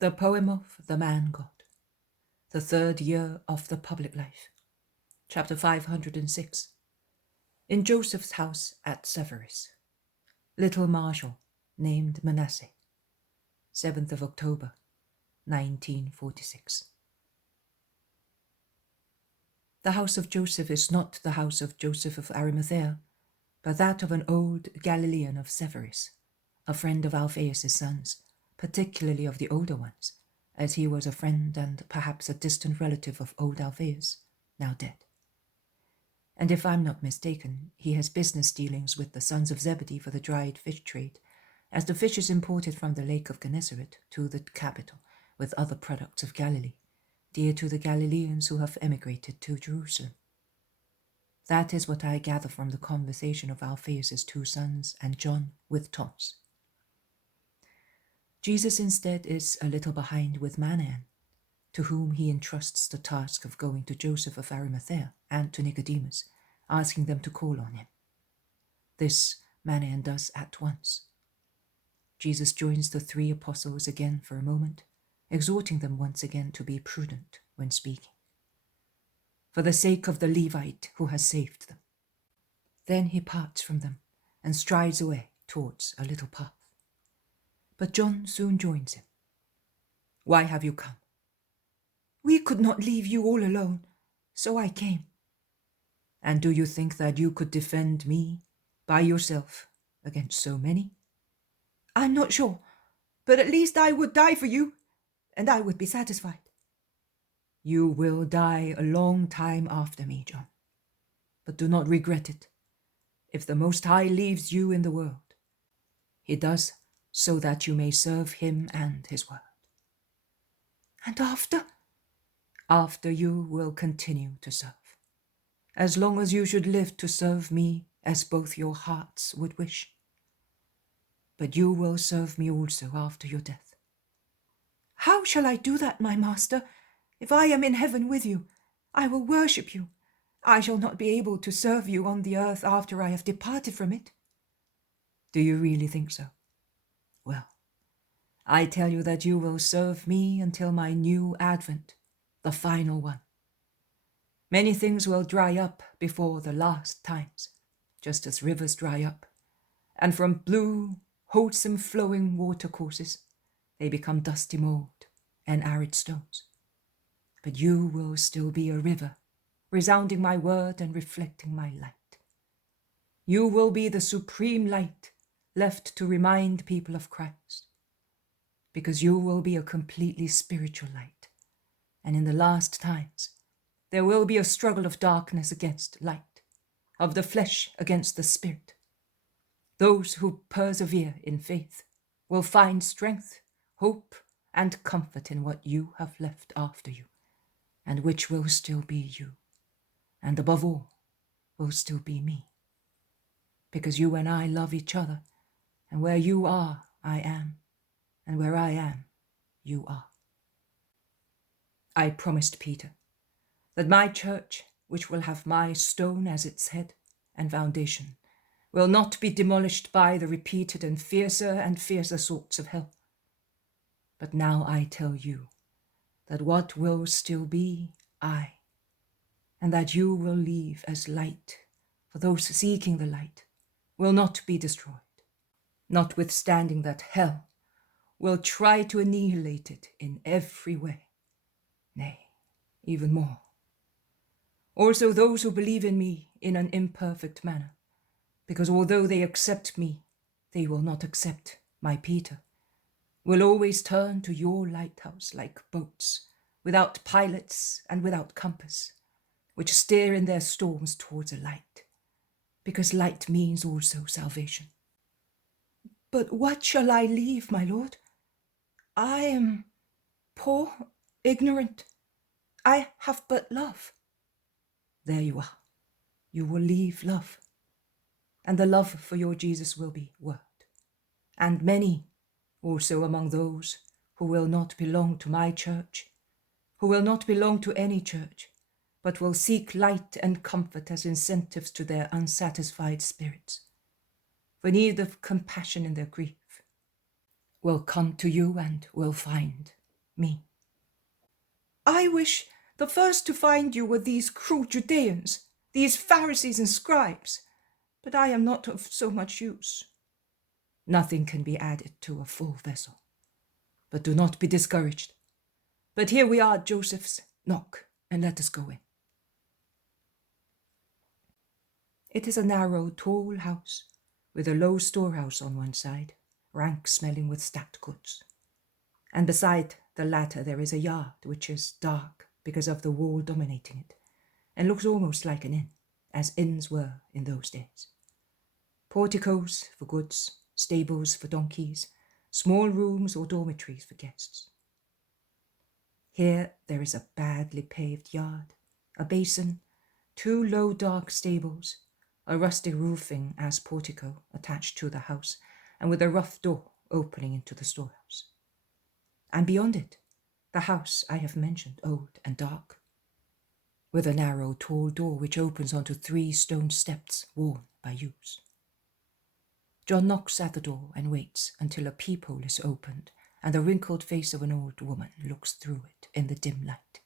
The Poem of the Man-God, the third year of the public life, chapter 506. In Joseph's house at Sephoris, little Marshal named Manasseh, 7th of October, 1946. The house of Joseph is not the house of Joseph of Arimathea, but that of an old Galilean of Sephoris, a friend of Alphaeus' sons, particularly of the older ones, as he was a friend and perhaps a distant relative of old Alphaeus, now dead. And if I'm not mistaken, he has business dealings with the sons of Zebedee for the dried fish trade, as the fish is imported from the lake of Gennesaret to the capital with other products of Galilee, dear to the Galileans who have emigrated to Jerusalem. That is what I gather from the conversation of Alphaeus' two sons and John with Thomas. Jesus instead is a little behind with Manasseh, to whom he entrusts the task of going to Joseph of Arimathea and to Nicodemus, asking them to call on him. This Manasseh does at once. Jesus joins the three apostles again for a moment, exhorting them once again to be prudent when speaking, for the sake of the Levite who has saved them. Then he parts from them and strides away towards a little path. But John soon joins him. "Why have you come?" "We could not leave you all alone, so I came." "And do you think that you could defend me by yourself against so many?" "I'm not sure, but at least I would die for you, and I would be satisfied." "You will die a long time after me, John, but do not regret it. If the Most High leaves you in the world, he does so that you may serve him and his word." "And after?" "After you will continue to serve, as long as you should live to serve me as both your hearts would wish. But you will serve me also after your death." "How shall I do that, my master? If I am in heaven with you, I will worship you. I shall not be able to serve you on the earth after I have departed from it." "Do you really think so? Well, I tell you that you will serve me until my new advent, the final one. Many things will dry up before the last times, just as rivers dry up, and from blue, wholesome flowing watercourses, they become dusty mold and arid stones. But you will still be a river, resounding my word and reflecting my light. You will be the supreme light left to remind people of Christ, because you will be a completely spiritual light, and in the last times there will be a struggle of darkness against light, of the flesh against the spirit. Those who persevere in faith will find strength, hope, and comfort in what you have left after you, and which will still be you, and above all, will still be me. Because you and I love each other, and where you are, I am, and where I am, you are. I promised Peter that my church, which will have my stone as its head and foundation, will not be demolished by the repeated and fiercer sorts of hell. But now I tell you that what will still be, I, and that you will leave as light for those seeking the light, will not be destroyed, notwithstanding that hell will try to annihilate it in every way, nay, even more. Also those who believe in me in an imperfect manner, because although they accept me, they will not accept my Peter, will always turn to your lighthouse like boats, without pilots and without compass, which steer in their storms towards a light, because light means also salvation. But what shall I leave, my Lord? I am poor, ignorant. I have but love. There you are. You will leave love. And the love for your Jesus will be word. And many also among those who will not belong to my church, who will not belong to any church, but will seek light and comfort as incentives to their unsatisfied spirits, for need of compassion in their grief, will come to you and will find Me. I wish the first to find you were these cruel Judeans, these Pharisees and scribes, but I am not of so much use. Nothing can be added to a full vessel. But do not be discouraged. But here we are, Joseph's. Knock, and let us go in. It is a narrow, tall house, with a low storehouse on one side, rank smelling with stacked goods. And beside the latter there is a yard, which is dark because of the wall dominating it, and looks almost like an inn, as inns were in those days. Porticos for goods, stables for donkeys, small rooms or dormitories for guests. Here there is a badly paved yard, a basin, 2 low dark stables, a rusty roofing as portico attached to the house, and with a rough door opening into the storehouse. And beyond it, the house I have mentioned, old and dark, with a narrow, tall door which opens onto 3 stone steps worn by use. John knocks at the door and waits until a peephole is opened and the wrinkled face of an old woman looks through it in the dim light.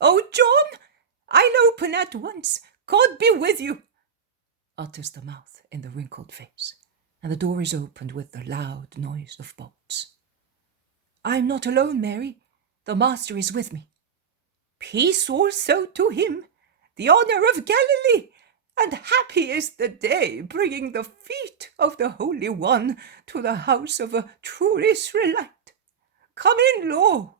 "Oh, John, I'll open at once. God be with you," utters the mouth in the wrinkled face, and the door is opened with the loud noise of bolts. "I'm not alone, Mary. The Master is with me." "Peace also to him, the honour of Galilee, and happy is the day bringing the feet of the Holy One to the house of a true Israelite. Come in, Lord.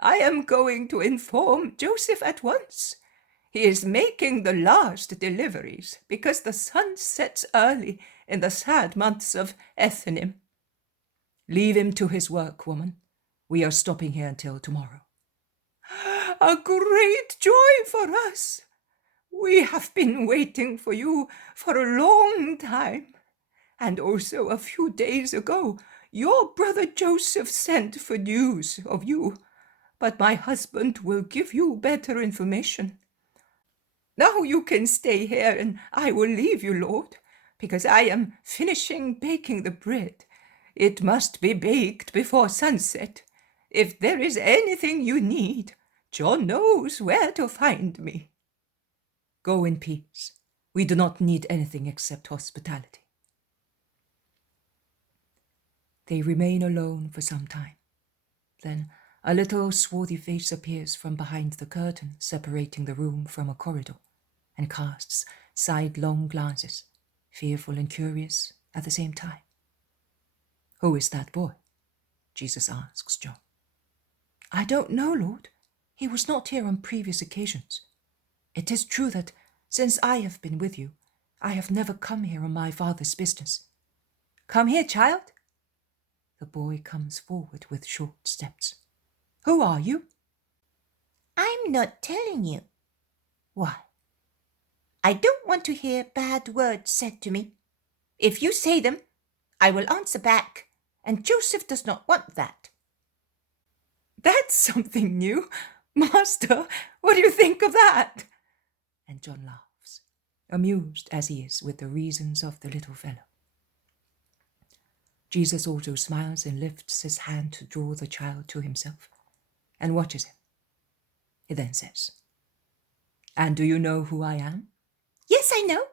I am going to inform Joseph at once. He is making the last deliveries because the sun sets early in the sad months of Ethanim." "Leave him to his work, woman. We are stopping here until tomorrow." "A great joy for us. We have been waiting for you for a long time. And also a few days ago, your brother Joseph sent for news of you, but my husband will give you better information. Now you can stay here, and I will leave you, Lord, because I am finishing baking the bread. It must be baked before sunset. If there is anything you need, John knows where to find me." "Go in peace. We do not need anything except hospitality." They remain alone for some time. Then a little swarthy face appears from behind the curtain separating the room from a corridor, and casts sidelong glances, fearful and curious at the same time. "Who is that boy?" Jesus asks John. "I don't know, Lord. He was not here on previous occasions. It is true that since I have been with you, I have never come here on my Father's business. Come here, child." The boy comes forward with short steps. "Who are you?" "I'm not telling you." "Why?" "I don't want to hear bad words said to me. If you say them, I will answer back, and Joseph does not want that." "That's something new. Master, what do you think of that?" And John laughs, amused as he is with the reasons of the little fellow. Jesus also smiles and lifts his hand to draw the child to himself, and watches him. He then says, "And do you know who I am?" "Yes, I know.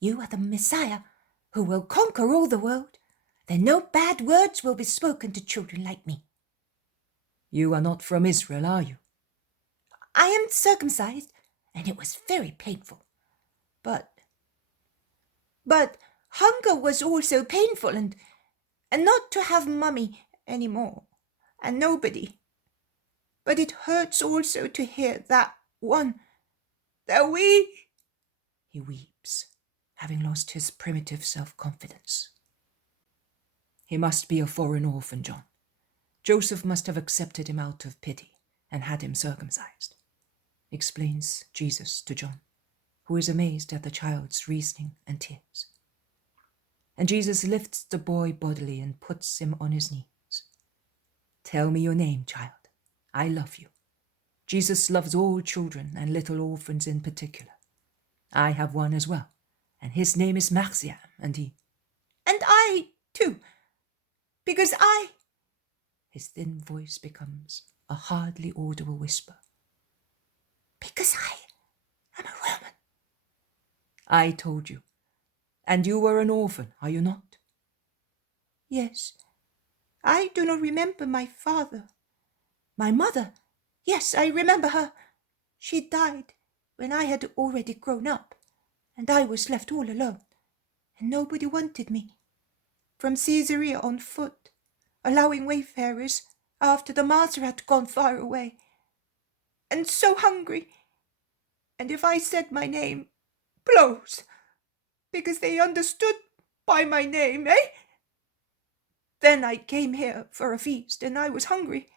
You are the Messiah, who will conquer all the world. Then no bad words will be spoken to children like me." "You are not from Israel, are you?" "I am circumcised, and it was very painful. But hunger was also painful, and not to have Mummy any more, and nobody. But it hurts also to hear that we..." He weeps, having lost his primitive self-confidence. "He must be a foreign orphan, John. Joseph must have accepted him out of pity and had him circumcised," explains Jesus to John, who is amazed at the child's reasoning and tears. And Jesus lifts the boy bodily and puts him on his knees. "Tell me your name, child. I love you." Jesus loves all children and little orphans in particular. I have one as well, and his name is Manasseh, and he... "And I, too, because I..." His thin voice becomes a hardly audible whisper. Because I am a Roman. I told you. And you were an orphan, are you not? Yes. I do not remember my father. My mother, yes, I remember her. She died when I had already grown up, and I was left all alone, and nobody wanted me. From Caesarea on foot, allowing wayfarers after the master had gone far away, and so hungry. And if I said my name, blows, because they understood by my name, eh? Then I came here for a feast, and I was hungry.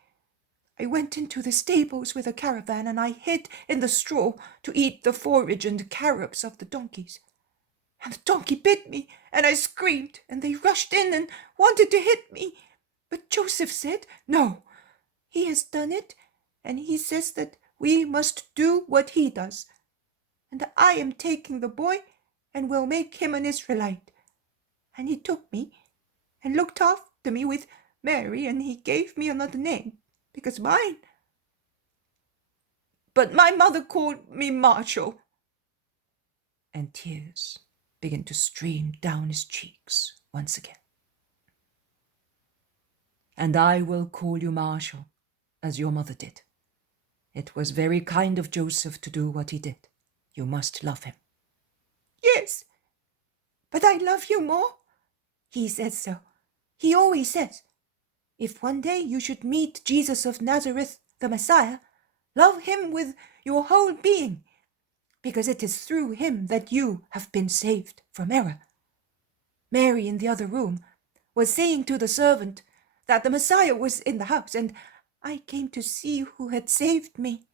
I went into the stables with a caravan, and I hid in the straw to eat the forage and carrots of the donkeys. And the donkey bit me, and I screamed, and they rushed in and wanted to hit me. But Joseph said, "No, he has done it, and he says that we must do what he does. And I am taking the boy and will make him an Israelite." And he took me and looked after me with Mary, and he gave me another name, because mine. But my mother called me Marshall. And tears begin to stream down his cheeks once again. And I will call you Marshall, as your mother did. It was very kind of Joseph to do what he did. You must love him. Yes, but I love you more. He says so. He always says, if one day you should meet Jesus of Nazareth, the Messiah, love him with your whole being, because it is through him that you have been saved from error. Mary in the other room was saying to the servant that the Messiah was in the house, and I came to see who had saved me.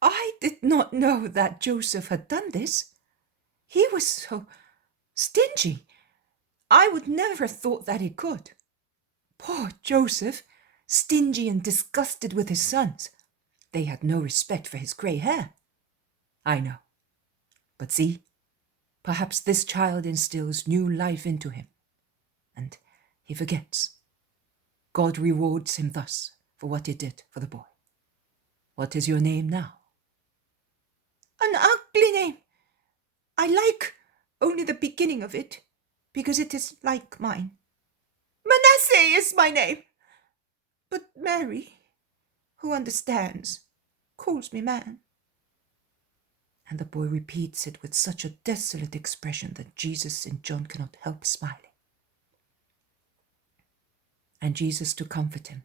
I did not know that Joseph had done this. He was so stingy. I would never have thought that he could. Poor Joseph, stingy and disgusted with his sons. They had no respect for his grey hair. I know. But see, perhaps this child instills new life into him, and he forgets. God rewards him thus for what he did for the boy. What is your name now? An ugly name. I like only the beginning of it, because it is like mine. Manasseh is my name. But Mary, who understands, calls me man. And the boy repeats it with such a desolate expression that Jesus and John cannot help smiling. And Jesus, to comfort him,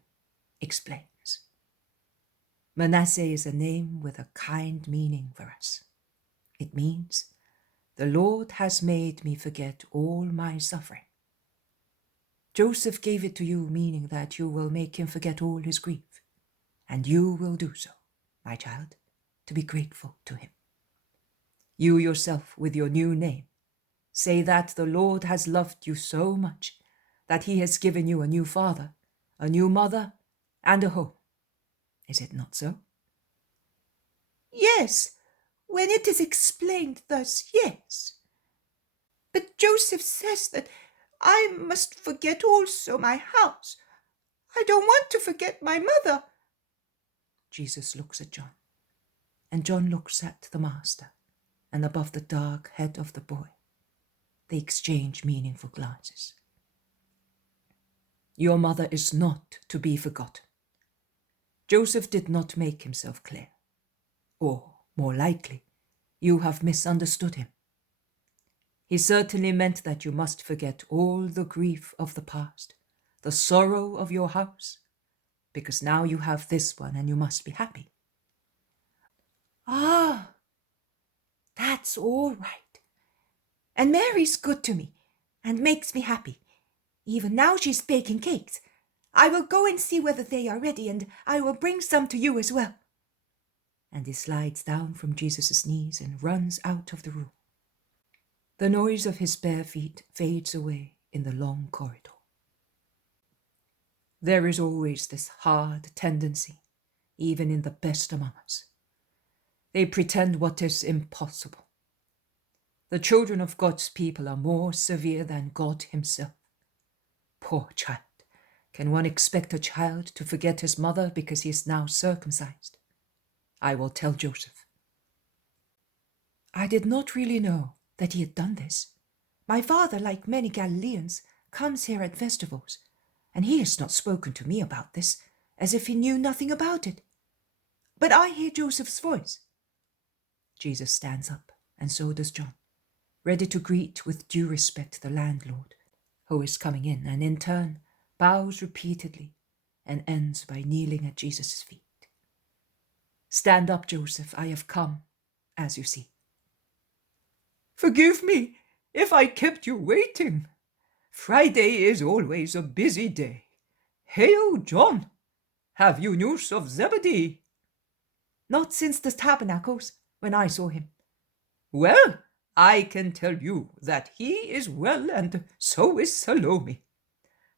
explains. Manasseh is a name with a kind meaning for us. It means, the Lord has made me forget all my suffering. Joseph gave it to you, meaning that you will make him forget all his grief, and you will do so, my child, to be grateful to him. You yourself, with your new name, say that the Lord has loved you so much that he has given you a new father, a new mother, and a home. Is it not so? Yes, when it is explained thus, yes. But Joseph says that I must forget also my house. I don't want to forget my mother. Jesus looks at John, and John looks at the master, and above the dark head of the boy, they exchange meaningful glances. Your mother is not to be forgotten. Joseph did not make himself clear. Or, more likely, you have misunderstood him. He certainly meant that you must forget all the grief of the past, the sorrow of your house, because now you have this one and you must be happy. Ah, that's all right. And Mary's good to me and makes me happy. Even now she's baking cakes. I will go and see whether they are ready, and I will bring some to you as well. And he slides down from Jesus' knees and runs out of the room. The noise of his bare feet fades away in the long corridor. There is always this hard tendency, even in the best among us. They pretend what is impossible. The children of God's people are more severe than God himself. Poor child Can one expect a child to forget his mother because he is now circumcised? I will tell Joseph." I did not really know that he had done this. My father, like many Galileans, comes here at festivals, and he has not spoken to me about this, as if he knew nothing about it. But I hear Joseph's voice. Jesus stands up, and so does John, ready to greet with due respect the landlord, who is coming in, and in turn bows repeatedly and ends by kneeling at Jesus' feet. "Stand up, Joseph, I have come, as you see." "Forgive me if I kept you waiting. Friday is always a busy day. Hail, John! Have you news of Zebedee?" "Not since the tabernacles, when I saw him." "Well, I can tell you that he is well, and so is Salome.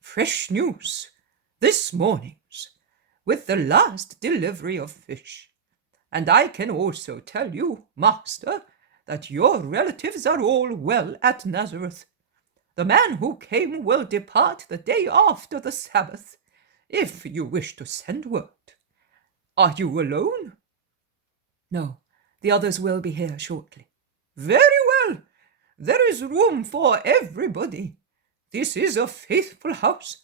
Fresh news this morning's, with the last delivery of fish. And I can also tell you, Master, that your relatives are all well at Nazareth. The man who came will depart the day after the Sabbath, if you wish to send word. Are you alone?" "No, the others will be here shortly." "Very well. There is room for everybody. This is a faithful house.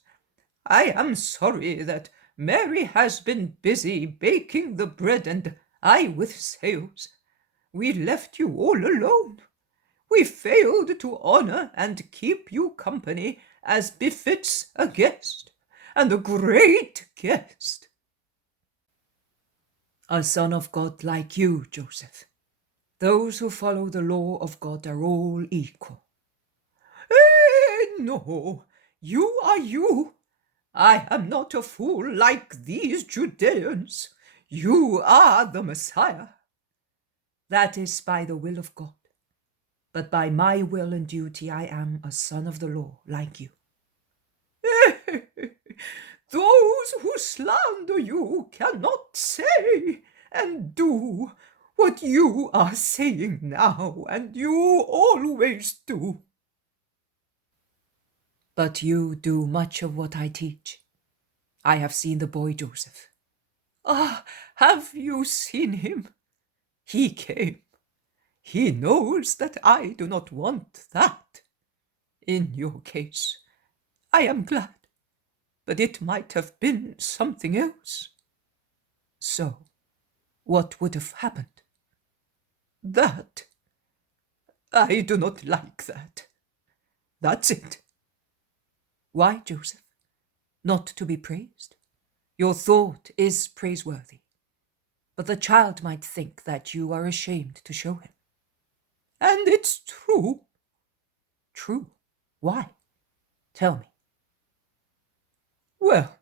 I am sorry that Mary has been busy baking the bread and I with sales. We left you all alone. We failed to honor and keep you company as befits a guest, and a great guest." "A son of God like you, Joseph. Those who follow the law of God are all equal." No, you are you. I am not a fool like these Judeans. You are the Messiah." "That is by the will of God. But by my will and duty I am a son of the law like you." "Those who slander you cannot say and do what you are saying now, and you always do." "But you do much of what I teach. I have seen the boy Joseph." "Ah, have you seen him? He came. He knows that I do not want that. In your case, I am glad, but it might have been something else." "So, what would have happened?" "That. I do not like that. That's it." "Why, Joseph? Not to be praised? Your thought is praiseworthy. But the child might think that you are ashamed to show him." "And it's true." "True? Why? Tell me." "Well,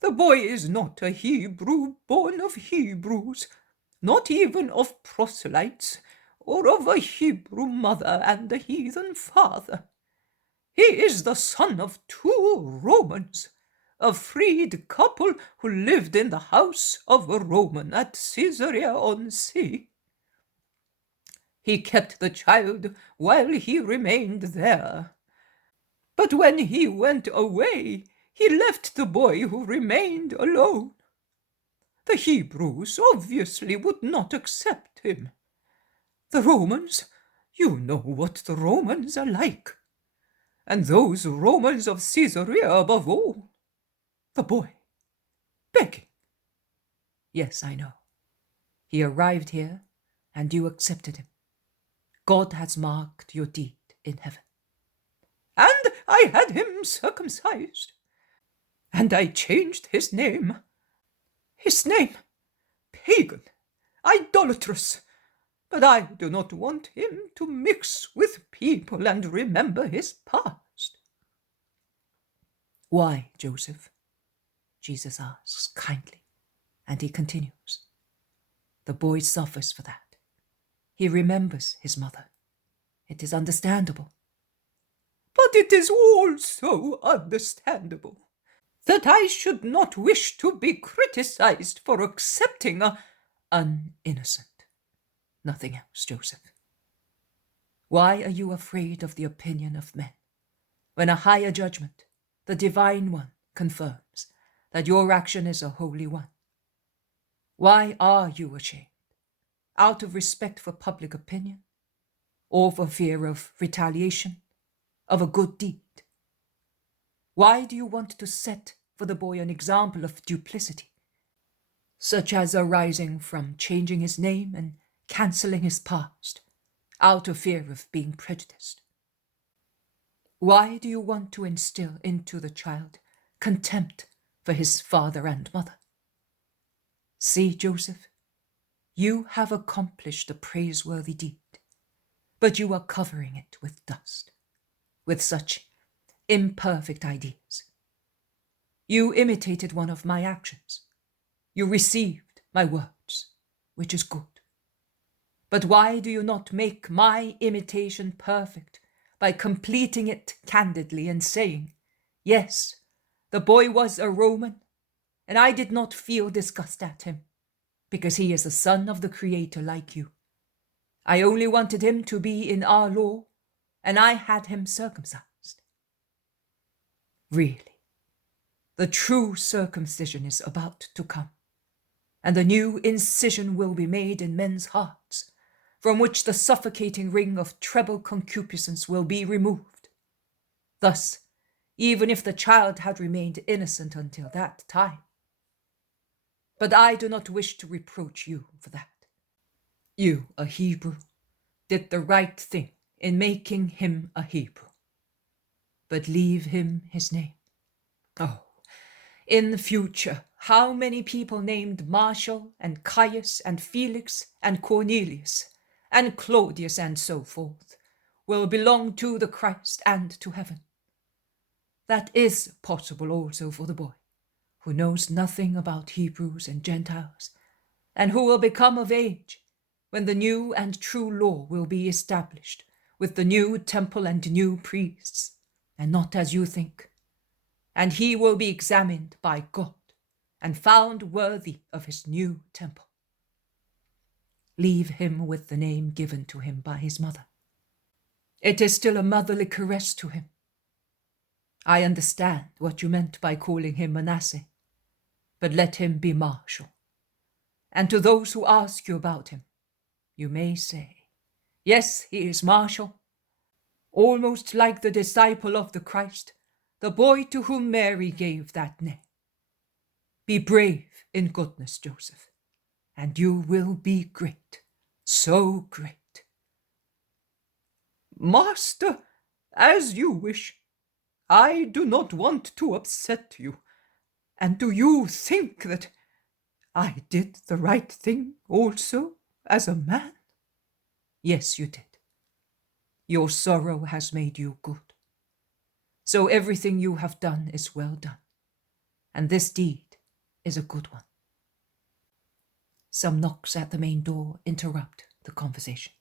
the boy is not a Hebrew born of Hebrews, not even of proselytes, or of a Hebrew mother and a heathen father. He is the son of 2 Romans, a freed couple who lived in the house of a Roman at Caesarea-on-Sea. He kept the child while he remained there. But when he went away, he left the boy who remained alone. The Hebrews obviously would not accept him. The Romans, you know what the Romans are like. And those Romans of Caesarea above all. The boy, begging." "Yes, I know. He arrived here, and you accepted him. God has marked your deed in heaven." "And I had him circumcised. And I changed his name. His name, pagan, idolatrous. But I do not want him to mix with people and remember his past." "Why, Joseph?" Jesus asks kindly, and he continues. "The boy suffers for that. He remembers his mother. It is understandable." "But it is also understandable that I should not wish to be criticized for accepting An innocent. Nothing else, Joseph. Why are you afraid of the opinion of men, when a higher judgment, the divine one, confirms that your action is a holy one. Why are you ashamed? Out of respect for public opinion? Or for fear of retaliation, of a good deed? Why do you want to set for the boy an example of duplicity, such as arising from changing his name and cancelling his past, out of fear of being prejudiced? Why do you want to instill into the child contempt for his father and mother? See, Joseph, you have accomplished a praiseworthy deed, but you are covering it with dust, with such imperfect ideas. You imitated one of my actions. You received my words, which is good. But why do you not make my imitation perfect by completing it candidly and saying, yes, the boy was a Roman, and I did not feel disgust at him, because he is the son of the Creator like you. I only wanted him to be in our law, and I had him circumcised. Really, the true circumcision is about to come, and a new incision will be made in men's hearts, from which the suffocating ring of treble concupiscence will be removed. Thus, even if the child had remained innocent until that time. But I do not wish to reproach you for that. You, a Hebrew, did the right thing in making him a Hebrew. But leave him his name. Oh, in the future, how many people named Marshall and Caius and Felix and Cornelius and Claudius and so forth will belong to the Christ and to heaven? That is possible also for the boy, who knows nothing about Hebrews and Gentiles, and who will become of age when the new and true law will be established with the new temple and new priests, and not as you think. And he will be examined by God and found worthy of his new temple. Leave him with the name given to him by his mother. It is still a motherly caress to him. I understand what you meant by calling him Manasseh, but let him be Marshall. And to those who ask you about him, you may say, yes, he is Marshall, almost like the disciple of the Christ, the boy to whom Mary gave that name. Be brave in goodness, Joseph, and you will be great, so great. Master, as you wish. I do not want to upset you. And do you think that I did the right thing also as a man? Yes, you did. Your sorrow has made you good. So everything you have done is well done, and this deed is a good one. Some knocks at the main door interrupt the conversation.